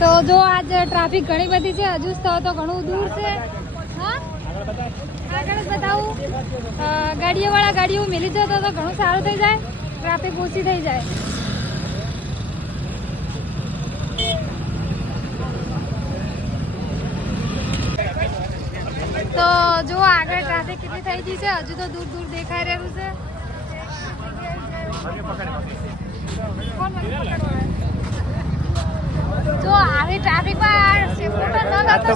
તો જો આજ ટ્રાફિક ઘણી બધી છે, હજુ સ્થળ તો ઘણું દૂર છે. હા આગળ જ બતાવું. ગાડીઓવાળા ગાડીઓ મિલી જતો તો ઘણું સારું થઈ જાય, ટ્રાફિક ઓછી થઈ જાય. તો જો આગળ ટ્રાફિક કેટલી થઈ ગઈ છે, હજુ તો દૂર દૂર દેખાઈ રહ્યું છે. જો આવી ટ્રાફિકમાં તો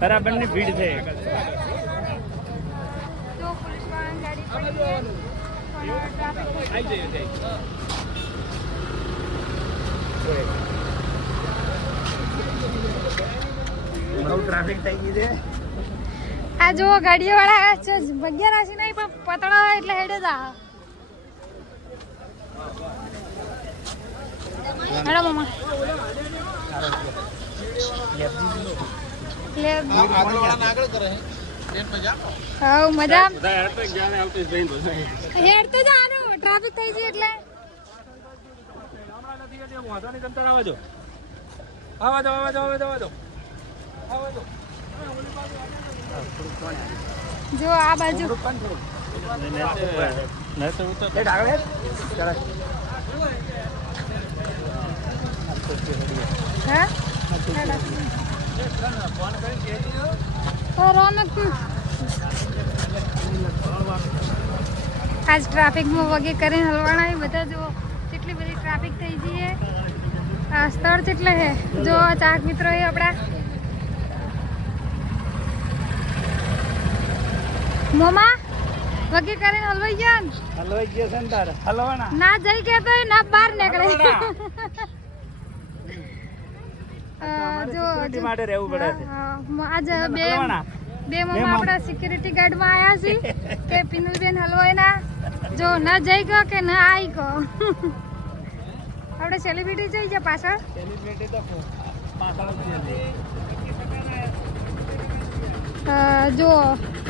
બરાબરની ભીડ છે. જો પોલીસ વાળાની ગાડી પડી છે, ટ્રાફિક થઈ ગઈ છે. આ જો ગાડીઓ વાળા ભગ્યા રાશિ નહીં પણ પતળા હોય એટલે હેડે જ આ. હેડો મમ્મા હા મજા હેડ તો જવાનું, ટ્રાફિક થઈ છે એટલે. જો આ બાજુ આજ ટ્રાફિકમાં વગે કરીને હલવાના બધા જો કેટલી બધી ટ્રાફિક થઈ ગઈ છે. આ સ્થળ કેટલે છે જો ચાહક મિત્રો એ આપણા મોમા વગે કરીને હલવાઈ ગયા ને હલવાના ના જઈ કે તો ના બહાર નીકળે. જો માટે રહેવું પડે છે. આજ બે મોમા આપણા સિક્યુરિટી ગાર્ડમાં આવ્યા છે કે પિનુલબેન હલવાઈ ના જો ન જઈ ગયો કે ન આવી ગયો. આપણે સેલિબ્રિટી જઈ ગયા પાછળ. જો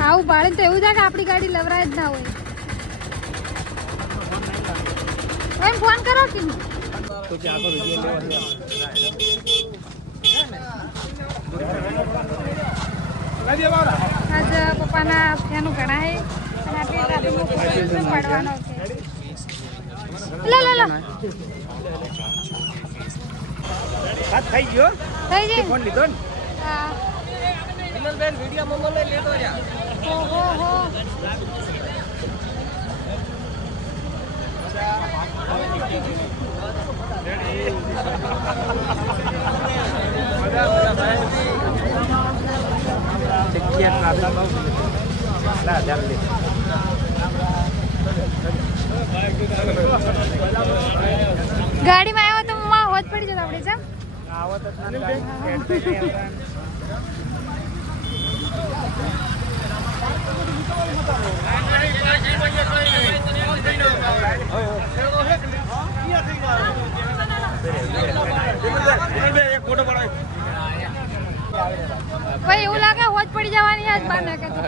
આવું પાડે તો એવું થાય કે આપણી ગાડી લવરાય જ ના હોય. એમ ફોન કરો કે આજ પપ્પાના ફેનું ઘણા હે અને આટલી ટ્રાફિકમાં પડવાનો છે. લે લે લે વાત થઈ ગયો. થઈ ગઈ ફોન લીધો ને. હા બેન વિડિયો મોમો લે લેતો જા. ઓહો હો ગાડીમાં આવ્યો તો મમ્મા હોજ પડી જતો આપણે છે. ભાઈ એવું લાગે હોજ પડી જવાની આજ બહાર ના કરતો.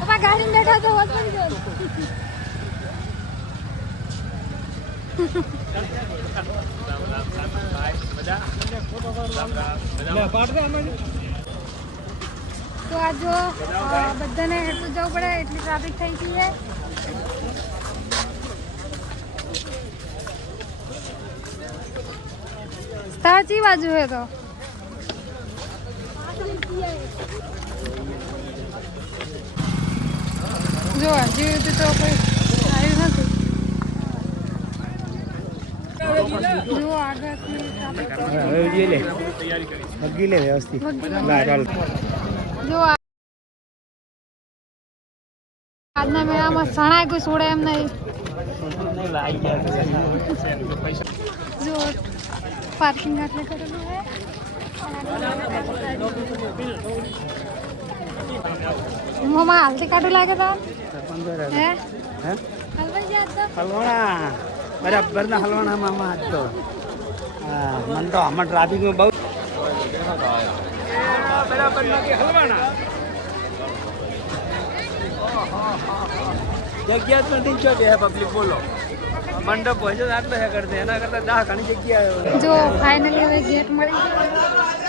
પપ્પા ગાડી બેઠા તો હોજ પડી જાય. તો આ જો બધાને હેઠું જવું પડે એટલી ટ્રાફિક થઈ ગઈ છે. સાચી બાજુ હે તો જો હજી તો કોઈ આવ્યું નથી. જો આગળથી વ્યવસ્થિત જો આજના મેળામાં સણાય કોઈ છોડે એમ નહીં. જો પાર્કિંગ આટલે કરેલું છે. મોમાં હાલતી કાઢું લાગે તો હે હલવાઈ જાય તો હલવાણા બરાબર ના હલવાણા મામા આજ તો મને તો આમાં ટ્રાફિકમાં બહુ બરાબર હલવાણા જગ્યા જ નથી છો બે પબ્લિક બોલો મંડપ હોય છે આટલો હે કરતે એના કરતા 10 ઘણી જગ્યા જો ફાઇનલી હવે ગેટ મળી ગયો